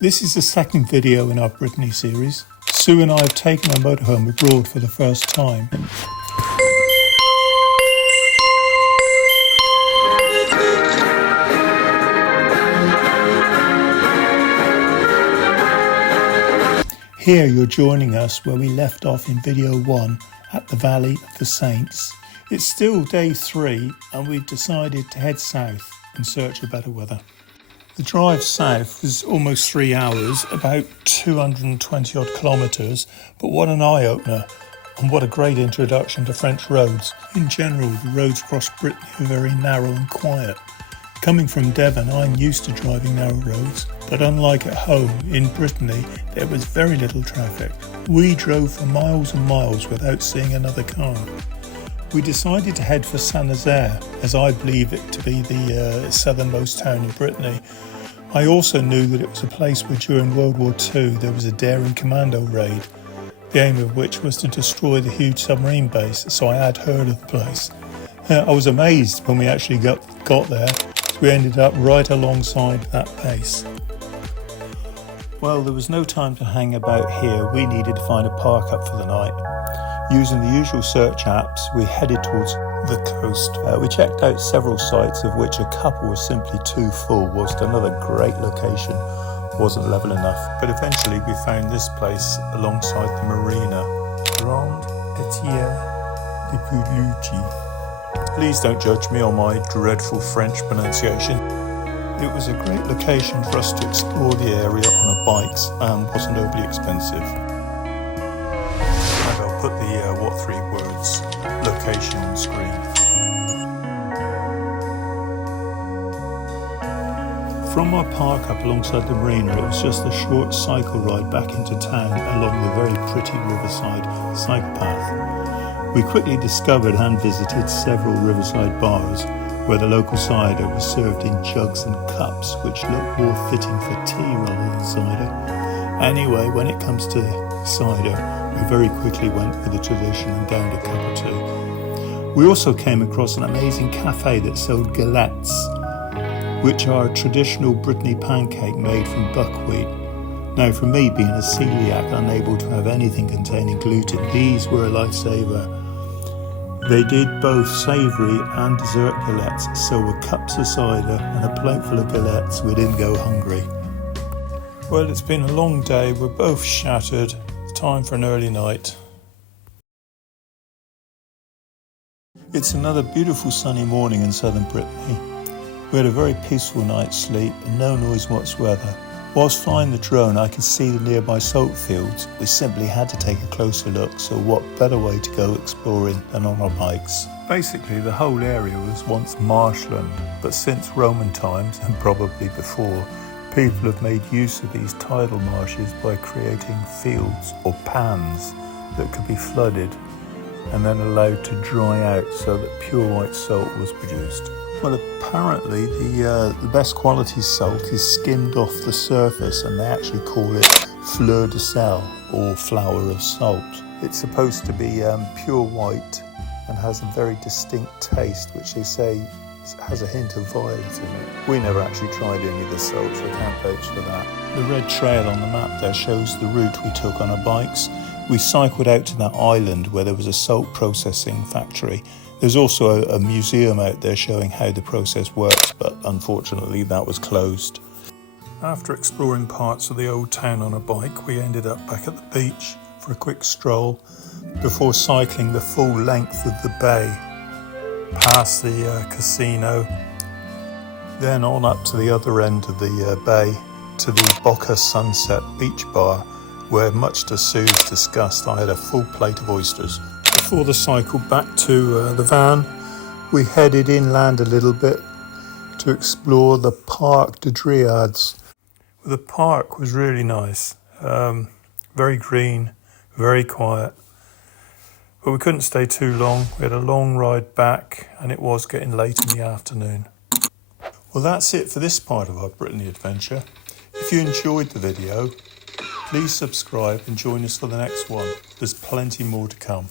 This is the second video in our Brittany series. Sue and I have taken our motorhome abroad for the first time. Here you're joining us where we left off in video 1 at the Valley of the Saints. It's still day 3 and we've decided to head south in search of better weather. The drive south was almost 3 hours, about 220 odd kilometres, but what an eye-opener and what a great introduction to French roads. In general, the roads across Brittany are very narrow and quiet. Coming from Devon, I'm used to driving narrow roads, but unlike at home, in Brittany, there was very little traffic. We drove for miles and miles without seeing another car. We decided to head for Saint-Nazaire, as I believe it to be the southernmost town in Brittany. I also knew that it was a place where during World War II there was a daring commando raid, the aim of which was to destroy the huge submarine base, so I had heard of the place. I was amazed when we actually got there. We ended up right alongside that base. Well, there was no time to hang about here. We needed to find a park up for the night. Using the usual search apps, we headed towards the coast. We checked out several sites, of which a couple were simply too full, whilst another great location wasn't level enough. But eventually we found this place alongside the marina. Grande Etière de Poulouchi. Please don't judge me on my dreadful French pronunciation. It was a great location for us to explore the area on our bikes and wasn't overly expensive. And I'll put the what 3 words location on screen. From our park up alongside the marina, it was just a short cycle ride back into town along the very pretty riverside cycle path. We quickly discovered and visited several riverside bars where the local cider was served in jugs and cups, which looked more fitting for tea rather than cider. Anyway, when it comes to cider, we very quickly went with the tradition and downed a cup or 2. We also came across an amazing cafe that sold galettes, which are a traditional Brittany pancake made from buckwheat. Now, for me, being a celiac unable to have anything containing gluten, these were a lifesaver. They did both savoury and dessert galettes, so with cups of cider and a plateful of galettes, we didn't go hungry. Well, it's been a long day, we're both shattered, it's time for an early night. It's another beautiful sunny morning in southern Brittany. We had a very peaceful night's sleep and no noise whatsoever. Whilst flying the drone, I could see the nearby salt fields. We simply had to take a closer look, so what better way to go exploring than on our bikes? Basically, the whole area was once marshland, but since Roman times, and probably before, people have made use of these tidal marshes by creating fields or pans that could be flooded and then allowed to dry out so that pure white salt was produced. Well, apparently the best quality salt is skimmed off the surface, and they actually call it fleur de sel, or flower of salt. It's supposed to be pure white and has a very distinct taste, which they say has a hint of violet in it. We never actually tried any of the salt, so I can't vouch for that. The red trail on the map there shows the route we took on our bikes. We cycled out to that island where there was a salt processing factory. There's also a museum out there showing how the process works, but unfortunately that was closed. After exploring parts of the old town on a bike, we ended up back at the beach for a quick stroll before cycling the full length of the bay, past the casino, then on up to the other end of the bay to the Boca Sunset Beach Bar, where much to Sue's disgust I had a full plate of oysters. Before the cycle back to the van, we headed inland a little bit to explore the Parc de Driades. The park was really nice, very green, very quiet, but we couldn't stay too long. We had a long ride back and it was getting late in the afternoon. Well, that's it for this part of our Brittany adventure. If you enjoyed the video, please subscribe and join us for the next one. There's plenty more to come.